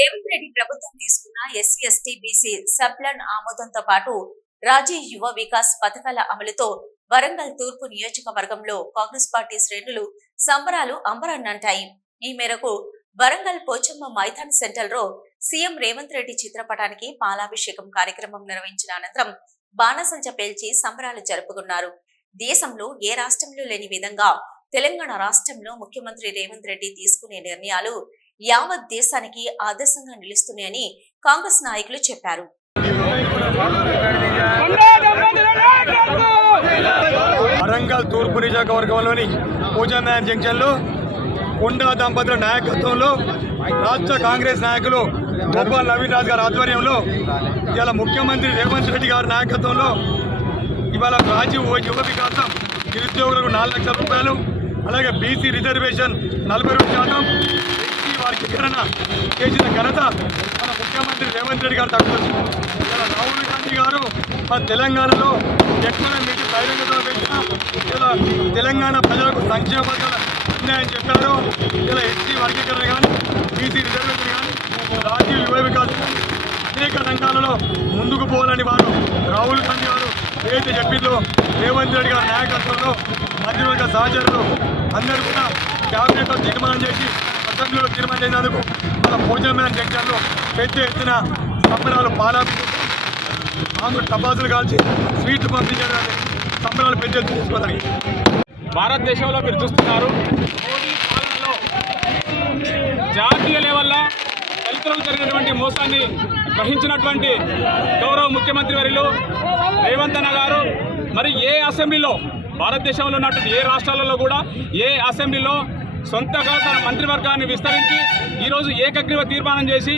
రేవంత్ రెడ్డి ప్రభుత్వం తీసుకున్న SC ST BC sub plan ఆమోదంతో పాటు రాజీవ్ యువ వికాస్ పథకాల అమలుతో వరంగల్ తూర్పు నియోజకవర్గంలో కాంగ్రెస్ పార్టీ శ్రేణులు సంబరాలు అంబరాన్నంటాయి. ఈ మేరకు వరంగల్ పోచమ్మ మైదాన్ సెంటర్ లో సీఎం రేవంత్ రెడ్డి చిత్రపటానికి పాలాభిషేకం కార్యక్రమం నిర్వహించిన అనంతరం బాణసంచ పేల్చి సంబరాలు జరుపుకున్నారు. దేశంలో ఏ రాష్ట్రంలో లేని విధంగా తెలంగాణ రాష్ట్రంలో ముఖ్యమంత్రి రేవంత్ రెడ్డి తీసుకునే నిర్ణయాలు యావత్ దేశానికి ఆదర్శంగా నిలుస్తున్నాయని కాంగ్రెస్ నాయకులు చెప్పారు. వరంగల్ తూర్పు నియోజకవర్గంలోని పోచమ్మ జంక్షన్ లో కొండా దంపతుల నాయకత్వంలో రాష్ట్ర కాంగ్రెస్ నాయకులు గోపాల్ నవీన్ రాజ్ గారి ఆధ్వర్యంలో ఇవాళ ముఖ్యమంత్రి రేవంత్ రెడ్డి గారి నాయకత్వంలో ఇవాళ రాజీవ్ యువ వికాసం నిరుద్యోగులకు 4 లక్షల రూపాయలు, అలాగే బీసీ రిజర్వేషన్ 42%, ఎస్సీ వర్గీకరణ చేసిన ఘనత మన ముఖ్యమంత్రి రేవంత్ రెడ్డి గారు దక్కుతుంది. ఇలా రాహుల్ గాంధీ గారు మన తెలంగాణలో ఎక్కడ మీకు బహిరంగత పెట్టినా ఇలా తెలంగాణ ప్రజలకు సంక్షేమ పథకాలు ఉన్నాయని చెప్పారు. ఇలా ఎస్సీ వర్గీకరణ కానీ, బీసీ రిజర్వేషన్ కానీ, రాజీవ్ యువ వికాసం కానీ అనేక రంగాలలో ముందుకు పోవాలని వారు రాహుల్ గాంధీ గారు ఏదైతే చెప్పిందో రేవంత్ రెడ్డి గారి నాయకత్వంలో మంత్రివర్గ సహచరులు అందరూ కూడా క్యాబినెట్లో తీర్మానం చేసి అసెంబ్లీలో తీర్మానం చేసినందుకు మన పోచమ్మ జంక్షన్లో పెద్ద ఎత్తున సంబరాలు ఆంధ్ర టపాసులు కాల్చి స్వీట్లు పంపించడానికి సంబరాలు పెద్ద ఎత్తున తీసుకున్నాయి. భారతదేశంలో మీరు చూస్తున్నారు, మోడీ పాలనలో జాతీయ లెవెల్లో దళితులకు జరిగినటువంటి మోసాన్ని గ్రహించినటువంటి గౌరవ ముఖ్యమంత్రి వర్యులు రేవంత్ అన్న గారు మరి ఏ అసెంబ్లీలో భారతదేశంలో ఉన్నటువంటి ఏ రాష్ట్రాలలో కూడా ఏ అసెంబ్లీలో సొంతగా తన మంత్రివర్గాన్ని విస్తరించి ఈరోజు ఏకగ్రీవ తీర్మానం చేసి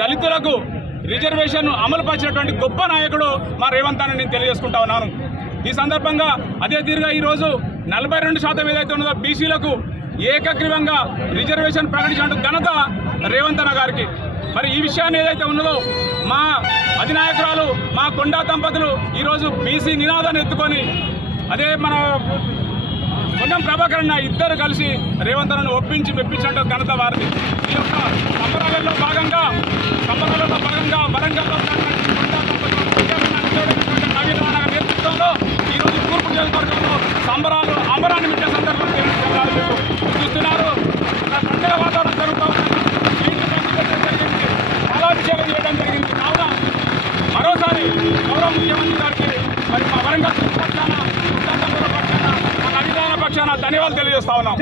దళితులకు రిజర్వేషన్ అమలుపరిచినటువంటి గొప్ప నాయకుడు మా రేవంత్ అని నేను తెలియజేసుకుంటా ఉన్నాను. ఈ సందర్భంగా అదే తీరుగా ఈరోజు 42% ఏదైతే ఉన్నదో బీసీలకు ఏకగ్రీవంగా రిజర్వేషన్ ప్రకటించిన ఘనత రేవంత్ అన్న గారికి. మరి ఈ విషయాన్ని ఏదైతే ఉన్నదో మా అధినాయకురాలు మా కొండా దంపతులు ఈరోజు బీసీ నినాదాన్ని ఎత్తుకొని అదే మన కొండం ప్రభాకర్ అన్న ఇద్దరు కలిసి రేవంత్ అన్నను ఒప్పించి మెప్పించినట్టు ఘనత వారిది. ఈ యొక్క సంబరాలలో భాగంగా వరంగల్లో కొండా దంపతులు నవీన్ నేతృత్వంలో ఈరోజు తూర్పు నియోజకవర్గంలో సంబరాలు అంబరాన్ని మిట్టే సందర్భం చూస్తున్నారు. పండుగ వాతావరణం జరుగుతూ పాలాభిషేకం చేయడం జరిగింది. కావున మరోసారి గౌరవ ముఖ్యమంత్రి గారికి మరి మా వరంగల్ పక్షాన, మా అధికార పక్షాన ధన్యవాదాలు తెలియజేస్తా ఉన్నాం.